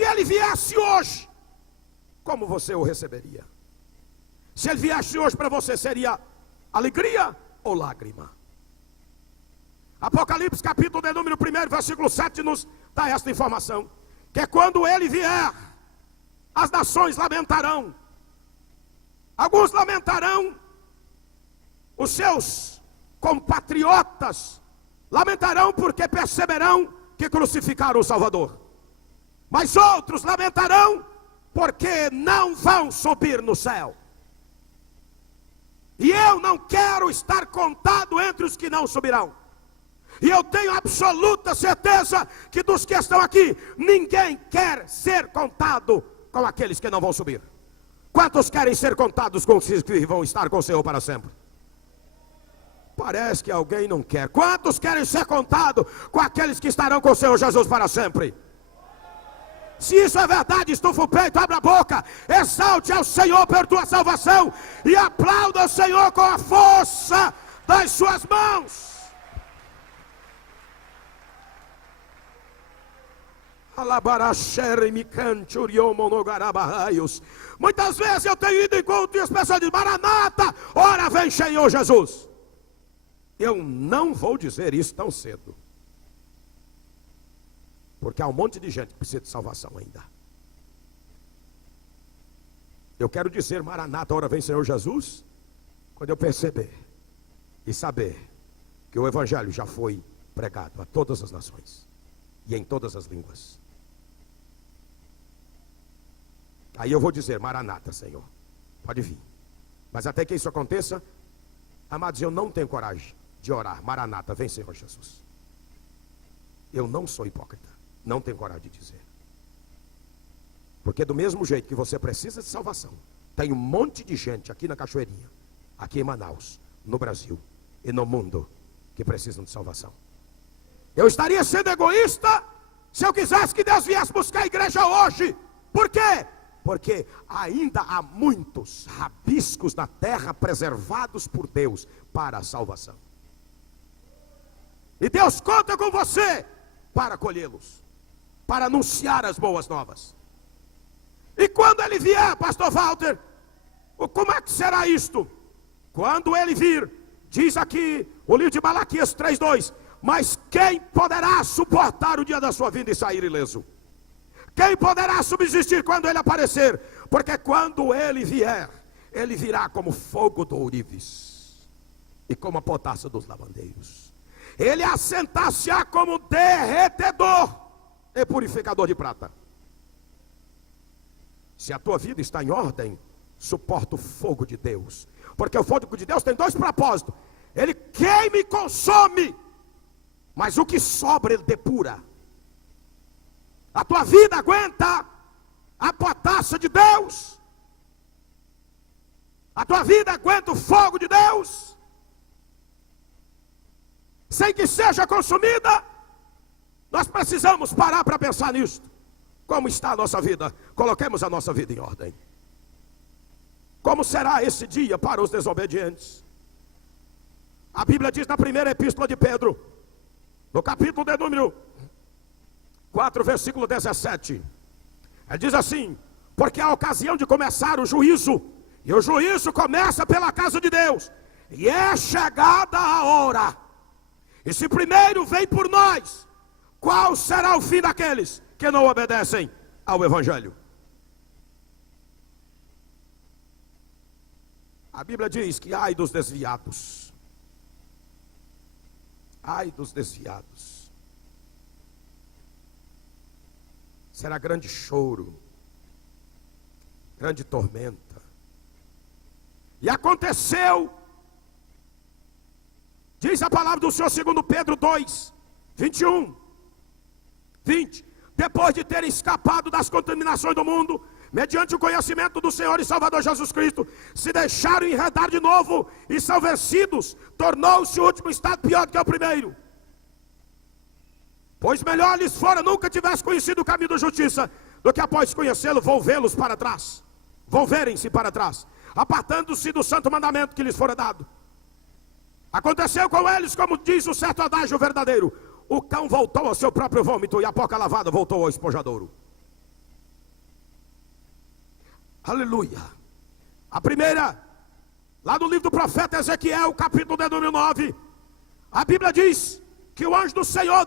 se ele viesse hoje, como você o receberia? Se ele viesse hoje para você, seria alegria ou lágrima? Apocalipse capítulo de número 1, versículo 7 nos dá esta informação, que quando ele vier, as nações lamentarão. Alguns lamentarão, os seus compatriotas lamentarão porque perceberão que crucificaram o Salvador. Mas outros lamentarão porque não vão subir no céu. E eu não quero estar contado entre os que não subirão. E eu tenho absoluta certeza que dos que estão aqui, ninguém quer ser contado com aqueles que não vão subir. Quantos querem ser contados com os que vão estar com o Senhor para sempre? Parece que alguém não quer. Quantos querem ser contados com aqueles que estarão com o Senhor Jesus para sempre? Se isso é verdade, estufa o peito, abra a boca, exalte ao Senhor por tua salvação e aplauda o Senhor com a força das suas mãos. Muitas vezes eu tenho ido em culto e as pessoas dizem: Maranata, ora vem Senhor Jesus. Eu não vou dizer isso tão cedo, porque há um monte de gente que precisa de salvação ainda. Eu quero dizer Maranata, ora vem Senhor Jesus, quando eu perceber e saber que o Evangelho já foi pregado a todas as nações e em todas as línguas. Aí eu vou dizer: Maranata, Senhor, pode vir. Mas até que isso aconteça, amados, eu não tenho coragem de orar: Maranata, vem Senhor Jesus. Eu não sou hipócrita, não tenho coragem de dizer. Porque do mesmo jeito que você precisa de salvação, tem um monte de gente aqui na Cachoeirinha, aqui em Manaus, no Brasil e no mundo, que precisam de salvação. Eu estaria sendo egoísta se eu quisesse que Deus viesse buscar a igreja hoje. Por quê? Porque ainda há muitos rabiscos na terra preservados por Deus para a salvação. E Deus conta com você para acolhê-los, para anunciar as boas novas. E quando ele vier, pastor Walter, como é que será isto? Quando ele vir, diz aqui o livro de Malaquias 3:2, mas quem poderá suportar o dia da sua vinda e sair ileso? Quem poderá subsistir quando ele aparecer? Porque quando ele vier, ele virá como fogo do ourives e como a potássia dos lavandeiros. Ele assentar-se-á como derretedor e purificador de prata. Se a tua vida está em ordem, suporta o fogo de Deus. Porque o fogo de Deus tem dois propósitos: ele queima e consome, mas o que sobra ele depura. A tua vida aguenta a potássia de Deus? A tua vida aguenta o fogo de Deus? Sem que seja consumida? Nós precisamos parar para pensar nisso. Como está a nossa vida? Coloquemos a nossa vida em ordem. Como será esse dia para os desobedientes? A Bíblia diz na primeira epístola de Pedro, no capítulo de número 4, versículo 17, ele diz assim: porque a ocasião de começar o juízo, e o juízo começa pela casa de Deus, e é chegada a hora. E se primeiro vem por nós, qual será o fim daqueles que não obedecem ao Evangelho? A Bíblia diz que ai dos desviados. Ai dos desviados. Será grande choro, grande tormenta. E aconteceu, diz a palavra do Senhor, segundo Pedro 2, 21, 20. Depois de terem escapado das contaminações do mundo, mediante o conhecimento do Senhor e Salvador Jesus Cristo, se deixaram enredar de novo e são vencidos, tornou-se o último estado pior do que o primeiro. Pois melhor lhes fora nunca tivesse conhecido o caminho da justiça, do que após conhecê-lo, volvê-los para trás, volverem-se para trás, apartando-se do santo mandamento que lhes fora dado. Aconteceu com eles, como diz o certo adágio verdadeiro: o cão voltou ao seu próprio vômito, e a porca lavada voltou ao esponjadouro. Aleluia. A primeira, lá no livro do profeta Ezequiel, capítulo de número 9, a Bíblia diz que o anjo do Senhor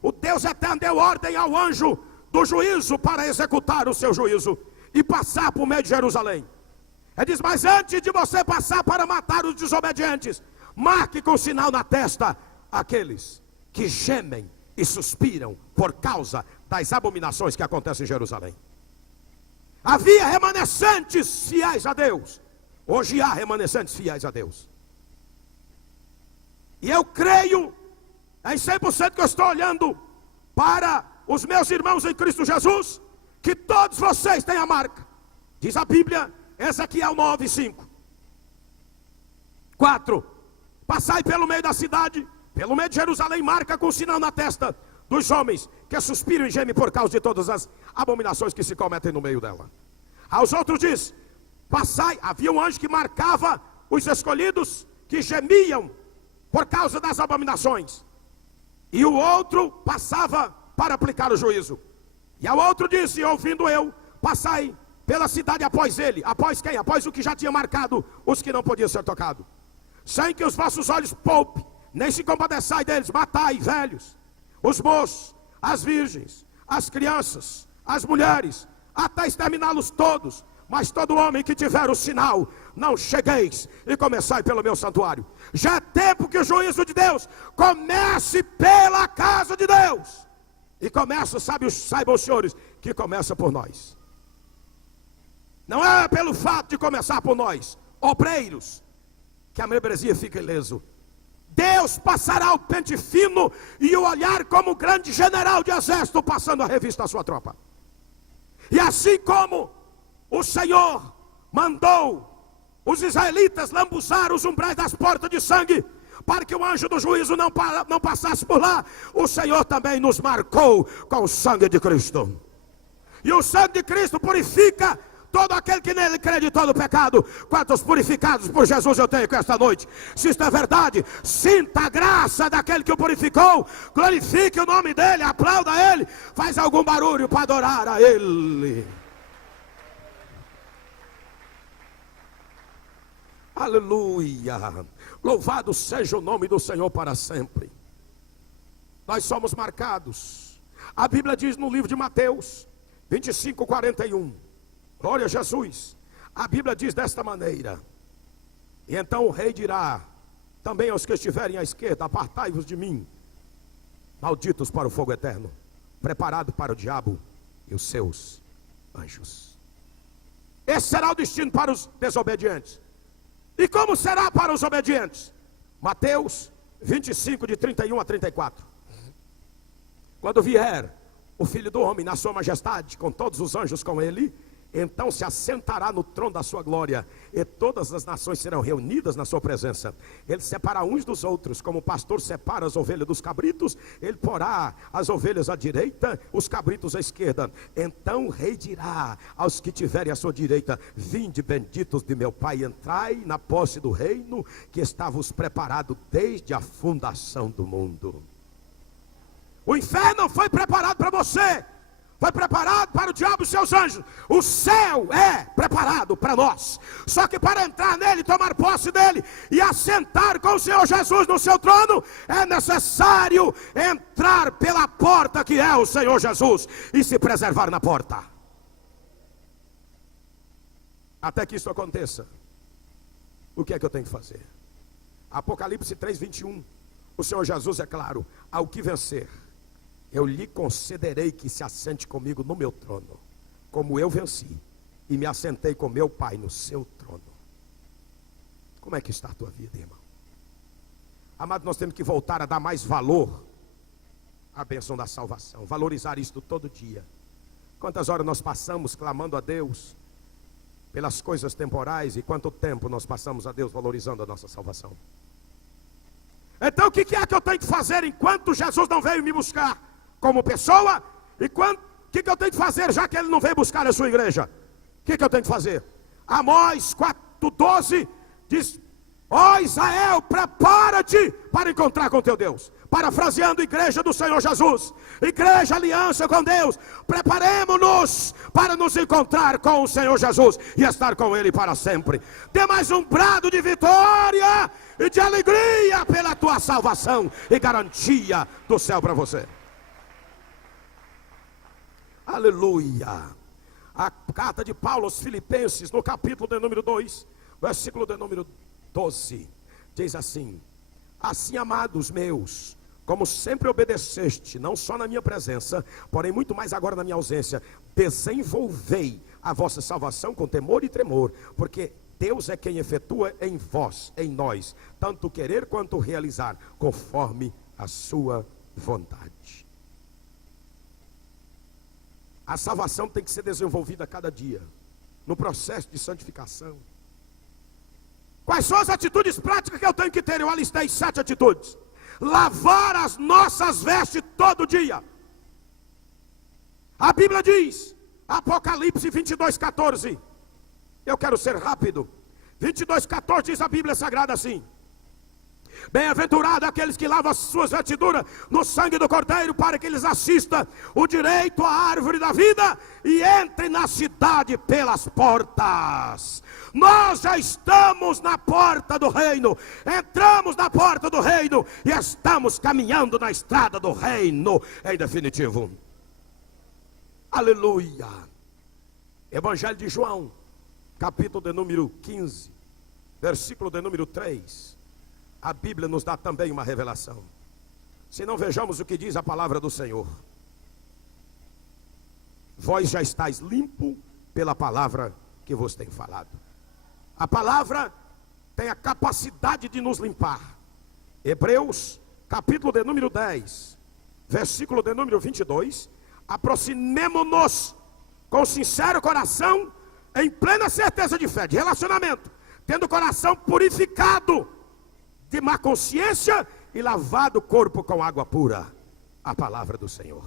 o Deus eterno deu ordem ao anjo do juízo para executar o seu juízo e passar por meio de Jerusalém. Ele diz: mas antes de você passar para matar os desobedientes, marque com sinal na testa aqueles que gemem e suspiram por causa das abominações que acontecem em Jerusalém. Havia remanescentes fiéis a Deus. Hoje há remanescentes fiéis a Deus. E eu creio em 100% que eu estou olhando para os meus irmãos em Cristo Jesus, que todos vocês têm a marca. Diz a Bíblia, Ezequiel 9:5. 4. Passai pelo meio da cidade, pelo meio de Jerusalém, marca com sinal na testa dos homens que suspiram e gemem por causa de todas as abominações que se cometem no meio dela. Aos outros diz: passai. Havia um anjo que marcava os escolhidos que gemiam por causa das abominações, e o outro passava para aplicar o juízo. E ao outro disse, ouvindo eu: passai pela cidade após ele. Após quem? Após o que já tinha marcado os que não podiam ser tocados. Sem que os vossos olhos poupem, nem se compadeçai deles. Matai velhos, os moços, as virgens, as crianças, as mulheres, até exterminá-los todos. Mas todo homem que tiver o sinal, não chegueis e começai pelo meu santuário. Já é tempo que o juízo de Deus comece pela casa de Deus. E começa, saibam os senhores, que começa por nós. Não é pelo fato de começar por nós, obreiros, que a membresia fica ileso. Deus passará o pente fino e o olhar como grande general de exército passando a revista à sua tropa. E assim como o Senhor mandou os israelitas lambuzar os umbrais das portas de sangue, para que o anjo do juízo não passasse por lá, o Senhor também nos marcou com o sangue de Cristo. E o sangue de Cristo purifica todo aquele que nele crê de todo pecado. Quantos purificados por Jesus eu tenho com esta noite? Se isto é verdade, sinta a graça daquele que o purificou, glorifique o nome dele, aplauda ele, faz algum barulho para adorar a ele. Aleluia. Louvado seja o nome do Senhor para sempre. Nós somos marcados. A Bíblia diz no livro de Mateus 25:41. Glória a Jesus. A Bíblia diz desta maneira: e então o rei dirá também aos que estiverem à esquerda: apartai-vos de mim, malditos para o fogo eterno, preparado para o diabo e os seus anjos. Esse será o destino para os desobedientes. E como será para os obedientes? Mateus 25, de 31 a 34. Quando vier o Filho do Homem na sua majestade, com todos os anjos com ele, então se assentará no trono da sua glória, e todas as nações serão reunidas na sua presença. Ele separa uns dos outros, como o pastor separa as ovelhas dos cabritos. Ele porá as ovelhas à direita, os cabritos à esquerda. Então o rei dirá aos que tiverem à sua direita: vinde, benditos de meu Pai, entrai na posse do reino que estava-vos preparado desde a fundação do mundo. O inferno não foi preparado para você, foi preparado para o diabo e seus anjos. O céu é preparado para nós. Só que para entrar nele, tomar posse dele e assentar com o Senhor Jesus no seu trono, é necessário entrar pela porta que é o Senhor Jesus e se preservar na porta. Até que isso aconteça, o que é que eu tenho que fazer? Apocalipse 3:21. O Senhor Jesus é claro: ao que vencer, eu lhe concederei que se assente comigo no meu trono, como eu venci e me assentei com meu Pai no seu trono. Como é que está a tua vida, irmão? Amado, nós temos que voltar a dar mais valor à bênção da salvação, valorizar isto todo dia. Quantas horas nós passamos clamando a Deus pelas coisas temporais, e quanto tempo nós passamos a Deus valorizando a nossa salvação? Então o que é que eu tenho que fazer enquanto Jesus não veio me buscar como pessoa? E o que eu tenho que fazer já que ele não veio buscar a sua igreja? O que eu tenho que fazer? Amós 4:12 diz: ó Israel, prepara-te para encontrar com teu Deus. Parafraseando, igreja do Senhor Jesus, igreja aliança com Deus, preparemos-nos para nos encontrar com o Senhor Jesus e estar com Ele para sempre. Dê mais um brado de vitória e de alegria pela tua salvação e garantia do céu para você. Aleluia. A carta de Paulo aos Filipenses, no capítulo de número 2, versículo de número 12, diz assim: assim, amados meus, como sempre obedeceste, não só na minha presença, porém muito mais agora na minha ausência, desenvolvei a vossa salvação com temor e tremor, porque Deus é quem efetua em vós, em nós, tanto querer quanto realizar, conforme a sua vontade. A salvação tem que ser desenvolvida a cada dia, no processo de santificação. Quais são as atitudes práticas que eu tenho que ter? Eu alistei 7 atitudes. Lavar as nossas vestes todo dia. A Bíblia diz, Apocalipse 22:14. Eu quero ser rápido. 22:14 diz a Bíblia Sagrada assim: bem-aventurado aqueles que lavam as suas vestiduras no sangue do Cordeiro, para que eles assistam o direito à árvore da vida e entrem na cidade pelas portas. Nós já estamos na porta do reino, entramos na porta do reino e estamos caminhando na estrada do reino em definitivo. Aleluia. Evangelho de João, capítulo de número 15, versículo de número 3. A Bíblia nos dá também uma revelação. Se não, vejamos o que diz a palavra do Senhor. Vós já estáis limpo pela palavra que vos tenho falado. A palavra tem a capacidade de nos limpar. Hebreus, capítulo de número 10, versículo de número 22. Aproximemo-nos com sincero coração, em plena certeza de fé, de relacionamento, tendo o coração purificado de má consciência e lavado o corpo com água pura. A palavra do Senhor.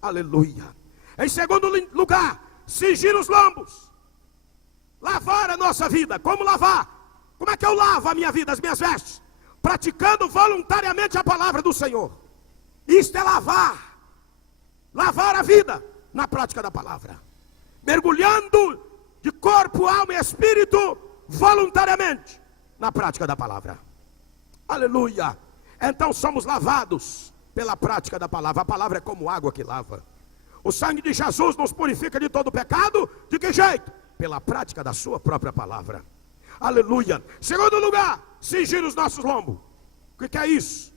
Aleluia. Em segundo lugar, cingir os lombos. Lavar a nossa vida. Como lavar? Como é que eu lavo a minha vida, as minhas vestes? Praticando voluntariamente a palavra do Senhor. Isto é lavar. Lavar a vida na prática da palavra. Mergulhando de corpo, alma e espírito voluntariamente na prática da palavra. Aleluia. Então somos lavados pela prática da palavra. A palavra é como água que lava. O sangue de Jesus nos purifica de todo pecado. De que jeito? Pela prática da sua própria palavra. Aleluia. Segundo lugar, cingir os nossos lombos. O que é isso?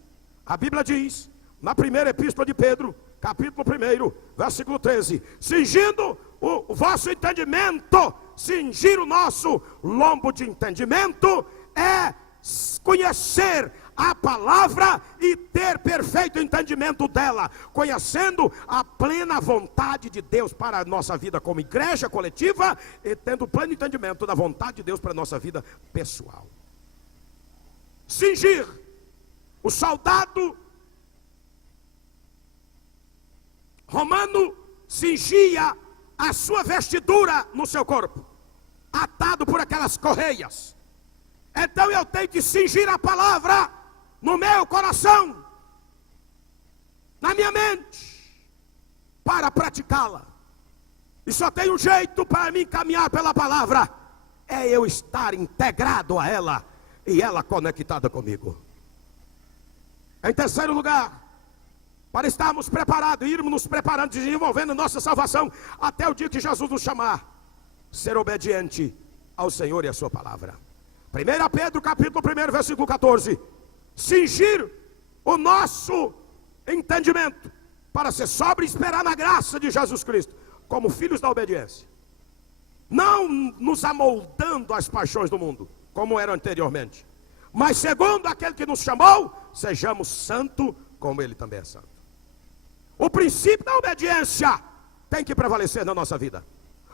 A Bíblia diz, na primeira epístola de Pedro, capítulo 1, versículo 13: cingindo o vosso entendimento. Cingir o nosso lombo de entendimento é conhecer a palavra e ter perfeito entendimento dela, conhecendo a plena vontade de Deus para a nossa vida como igreja coletiva e tendo pleno entendimento da vontade de Deus para a nossa vida pessoal. Cingir. O soldado romano cingia a sua vestidura no seu corpo, atado por aquelas correias. Então eu tenho que cingir a palavra no meu coração, na minha mente, para praticá-la. E só tem um jeito para mim caminhar pela palavra: é eu estar integrado a ela e ela conectada comigo. Em terceiro lugar, para estarmos preparados, irmos nos preparando, desenvolvendo nossa salvação até o dia que Jesus nos chamar, ser obediente ao Senhor e à sua palavra. 1 Pedro capítulo 1, versículo 14. Cingir o nosso entendimento para ser sóbrio e esperar na graça de Jesus Cristo, como filhos da obediência, não nos amoldando às paixões do mundo, como era anteriormente, mas segundo aquele que nos chamou, sejamos santos como Ele também é santo. O princípio da obediência tem que prevalecer na nossa vida.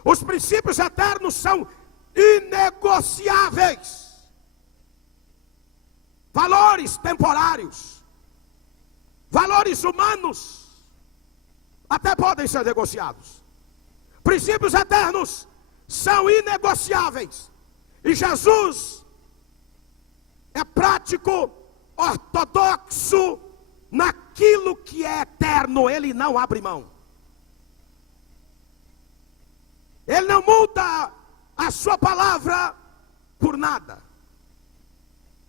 Os princípios eternos são inegociáveis. Valores temporários, valores humanos, até podem ser negociados. Princípios eternos são inegociáveis. E Jesus é prático, ortodoxo naquilo que é eterno. Ele não abre mão. Ele não muda a sua palavra por nada,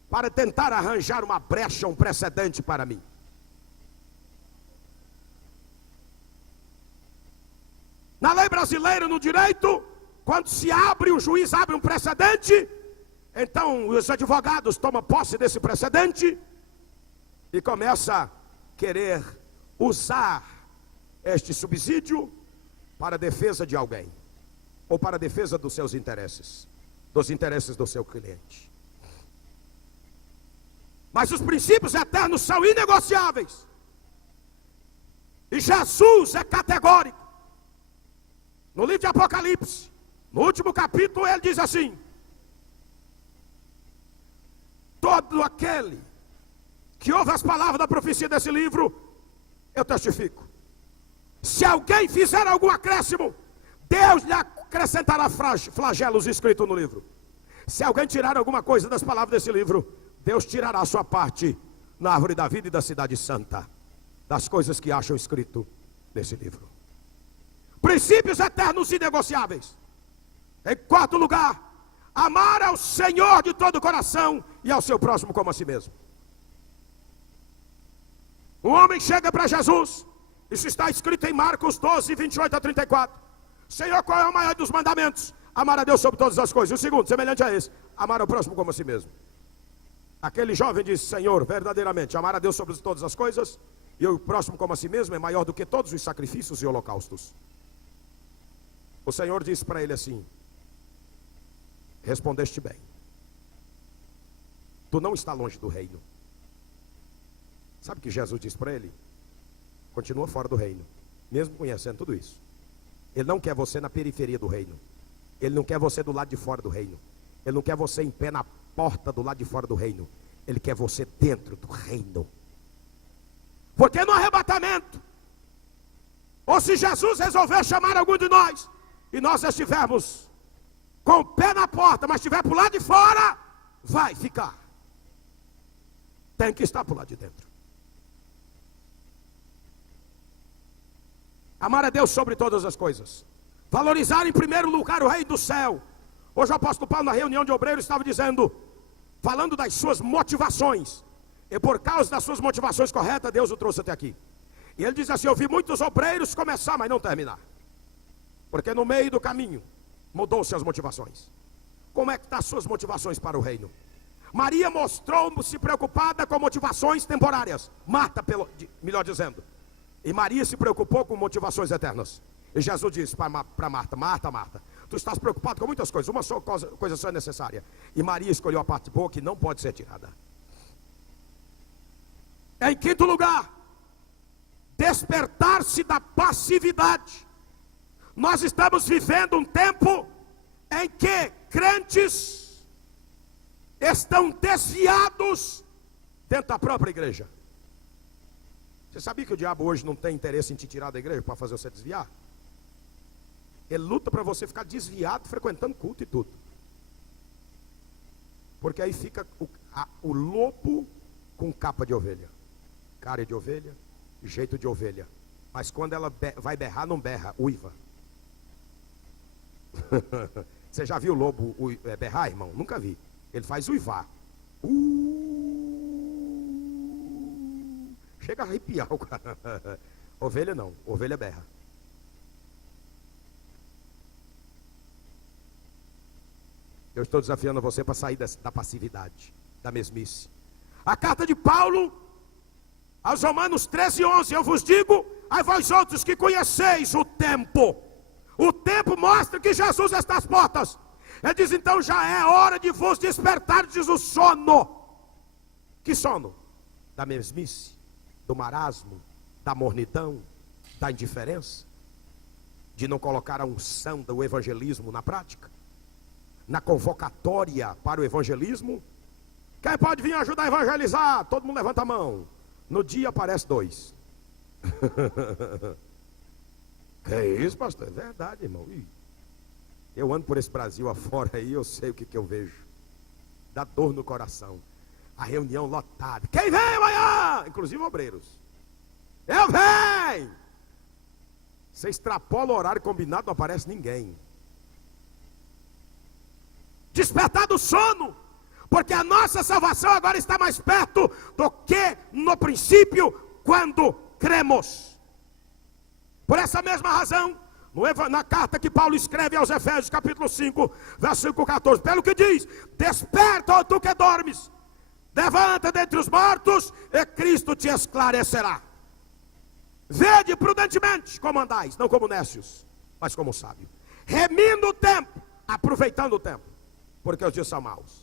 para tentar arranjar uma brecha, um precedente para mim. Na lei brasileira, no direito, quando se abre, o juiz abre um precedente, então os advogados tomam posse desse precedente e começam a querer usar este subsídio para a defesa de alguém, ou para a defesa dos seus interesses, dos interesses do seu cliente. Mas os princípios eternos são inegociáveis, e Jesus é categórico. No livro de Apocalipse, no último capítulo, ele diz assim: todo aquele que ouve as palavras da profecia desse livro, eu testifico, se alguém fizer algum acréscimo, Deus lhe acrescentará flagelos escritos no livro. Se alguém tirar alguma coisa das palavras desse livro, Deus tirará a sua parte na árvore da vida e da cidade santa, das coisas que acham escrito nesse livro. Princípios eternos inegociáveis. Em quarto lugar, amar ao Senhor de todo o coração e ao seu próximo como a si mesmo. Um homem chega para Jesus, isso está escrito em Marcos 12, 28 a 34. Senhor, qual é o maior dos mandamentos? Amar a Deus sobre todas as coisas. O segundo, semelhante a esse, amar ao próximo como a si mesmo. Aquele jovem disse: Senhor, verdadeiramente, amar a Deus sobre todas as coisas e o próximo como a si mesmo é maior do que todos os sacrifícios e holocaustos. O Senhor disse para ele assim: respondeste bem, tu não está longe do reino. Sabe o que Jesus disse para ele? Continua fora do reino, mesmo conhecendo tudo isso. Ele não quer você na periferia do reino, ele não quer você do lado de fora do reino, ele não quer você em pé na porta do lado de fora do reino, ele quer você dentro do reino. Porque no arrebatamento, ou se Jesus resolver chamar algum de nós e nós estivermos com o pé na porta, mas estiver para o lado de fora, vai ficar. Tem que estar para o lado de dentro. Amar a Deus sobre todas as coisas. Valorizar em primeiro lugar o reino do céu. Hoje o apóstolo Paulo, na reunião de obreiros, estava dizendo, falando das suas motivações. E por causa das suas motivações corretas, Deus o trouxe até aqui. E ele diz assim: eu vi muitos obreiros começar, mas não terminar. Porque no meio do caminho mudou-se as motivações. Como é que estão as suas motivações para o reino? Maria mostrou-se preocupada com motivações temporárias. Marta, melhor dizendo. E Maria se preocupou com motivações eternas. E Jesus disse para Marta: Marta, tu estás preocupado com muitas coisas, uma só coisa só é necessária. E Maria escolheu a parte boa que não pode ser tirada. Em quinto lugar, despertar-se da passividade. Nós estamos vivendo um tempo em que crentes estão desviados dentro da própria igreja. Você sabia que o diabo hoje não tem interesse em te tirar da igreja para fazer você desviar? Ele luta para você ficar desviado, frequentando culto e tudo. Porque aí fica o lobo com capa de ovelha, cara de ovelha, jeito de ovelha. Mas quando ela vai berrar, não berra, uiva. Você já viu o lobo berrar, irmão? Nunca vi. Ele faz uivar. Chega a arrepiar o cara. Ovelha não, ovelha berra. Eu estou desafiando você para sair da passividade, da mesmice. A carta de Paulo aos Romanos 13:11: eu vos digo, a vós outros que conheceis o tempo. O tempo mostra que Jesus está às portas. Ele diz: então já é hora de vos despertardes o sono. Que sono? Da mesmice, do marasmo, da mornidão, da indiferença, de não colocar a unção do evangelismo na prática, na convocatória para o evangelismo. Quem pode vir ajudar a evangelizar? Todo mundo levanta a mão. No dia aparece 2. Que isso, pastor? É verdade, irmão. Eu ando por esse Brasil afora aí, eu sei o que eu vejo. Dá dor no coração. A reunião lotada. Quem vem amanhã? Inclusive obreiros. Eu venho. Você extrapola o horário combinado, não aparece ninguém. despertar do sono, porque a nossa salvação agora está mais perto do que no princípio, quando cremos. Por essa mesma razão, na carta que Paulo escreve aos Efésios, capítulo 5, versículo 14, pelo que diz: desperta, ó tu que dormes, levanta dentre os mortos, e Cristo te esclarecerá. Vede prudentemente como andais, não como nécios, mas como sábio, remindo o tempo, aproveitando o tempo, porque os dias são maus.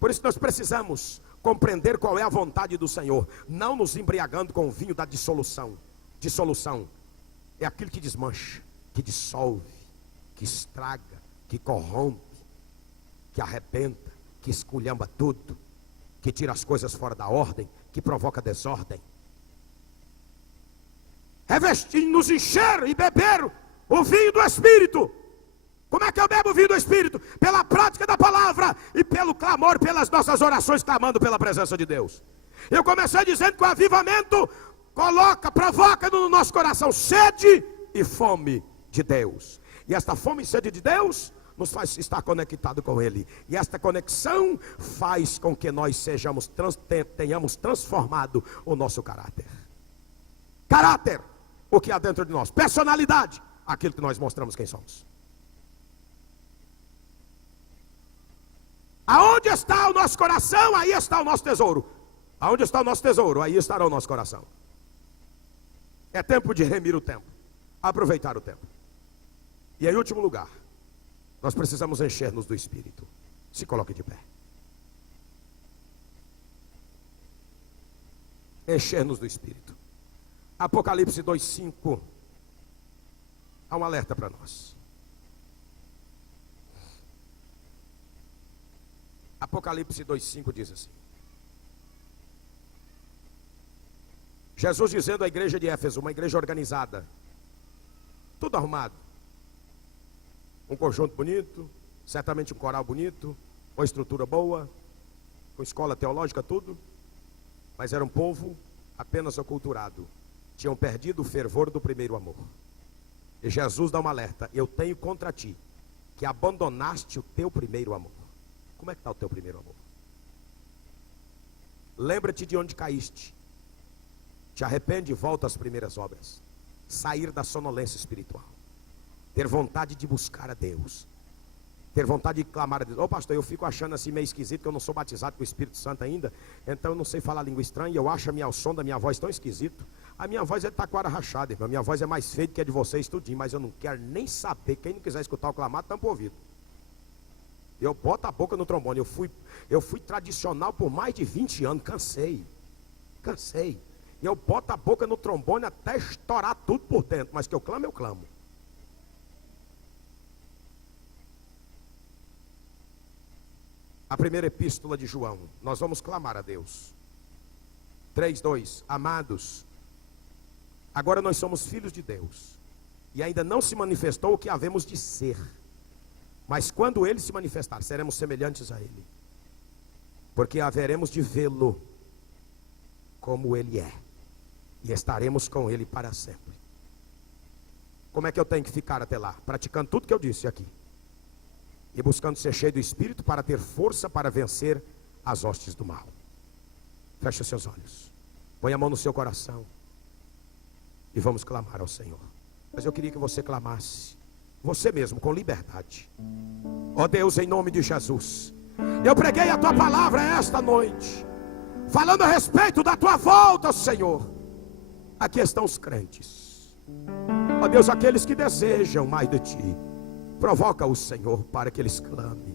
Por isso nós precisamos compreender qual é a vontade do Senhor, não nos embriagando com o vinho da dissolução. Dissolução é aquilo que desmancha, que dissolve, que estraga, que corrompe, que arrebenta, que esculhamba tudo, que tira as coisas fora da ordem, que provoca desordem. Revestir, nos encher e beber o vinho do Espírito. Como é que eu bebo o vinho do Espírito? Pela prática da palavra e pelo clamor, pelas nossas orações, clamando pela presença de Deus. Eu comecei dizendo que o avivamento provoca no nosso coração sede e fome de Deus. E esta fome e sede de Deus nos faz estar conectado com Ele. E esta conexão faz com que nós tenhamos transformado o nosso caráter. Caráter, o que há dentro de nós. Personalidade, aquilo que nós mostramos quem somos. Aonde está o nosso coração, aí está o nosso tesouro. Aonde está o nosso tesouro, aí estará o nosso coração. É tempo de remir o tempo, aproveitar o tempo. E em último lugar, nós precisamos encher-nos do Espírito. Se coloque de pé. Encher-nos do Espírito. Apocalipse 2:5 há um alerta para nós. Apocalipse 2:5 diz assim: Jesus dizendo à igreja de Éfeso, uma igreja organizada, tudo arrumado, um conjunto bonito, certamente um coral bonito, uma estrutura boa, com escola teológica, tudo, mas era um povo apenas aculturado, tinham perdido o fervor do primeiro amor. E Jesus dá um alerta: eu tenho contra ti que abandonaste o teu primeiro amor. Como é que está o teu primeiro amor? Lembra-te de onde caíste, te arrepende e volta às primeiras obras. Sair da sonolência espiritual, ter vontade de buscar a Deus, ter vontade de clamar a Deus. Ô pastor, eu fico achando assim meio esquisito, que eu não sou batizado com o Espírito Santo ainda, então eu não sei falar língua estranha, eu acho o som da minha voz tão esquisito. A minha voz é de taquara rachada, irmão. A minha voz é mais feia do que a de vocês tudinho, mas eu não quero nem saber. Quem não quiser escutar o clamado, tampa o ouvido. Eu boto a boca no trombone. Eu fui tradicional por mais de 20 anos. Cansei. E eu boto a boca no trombone até estourar tudo por dentro. Mas que eu clamo, eu clamo. A primeira epístola de João. Nós vamos clamar a Deus. 3:2. Amados, agora nós somos filhos de Deus. E ainda não se manifestou o que havemos de ser. Mas quando Ele se manifestar, seremos semelhantes a Ele, porque haveremos de vê-lo como Ele é, e estaremos com Ele para sempre. Como é que eu tenho que ficar até lá? Praticando tudo que eu disse aqui, e buscando ser cheio do Espírito, para ter força para vencer as hostes do mal. Feche seus olhos, põe a mão no seu coração, e vamos clamar ao Senhor. Mas eu queria que você clamasse você mesmo, com liberdade. Ó Deus, em nome de Jesus, eu preguei a Tua palavra esta noite, falando a respeito da Tua volta, Senhor. Aqui estão os crentes. Ó Deus, aqueles que desejam mais de Ti, provoca o Senhor para que eles clamem.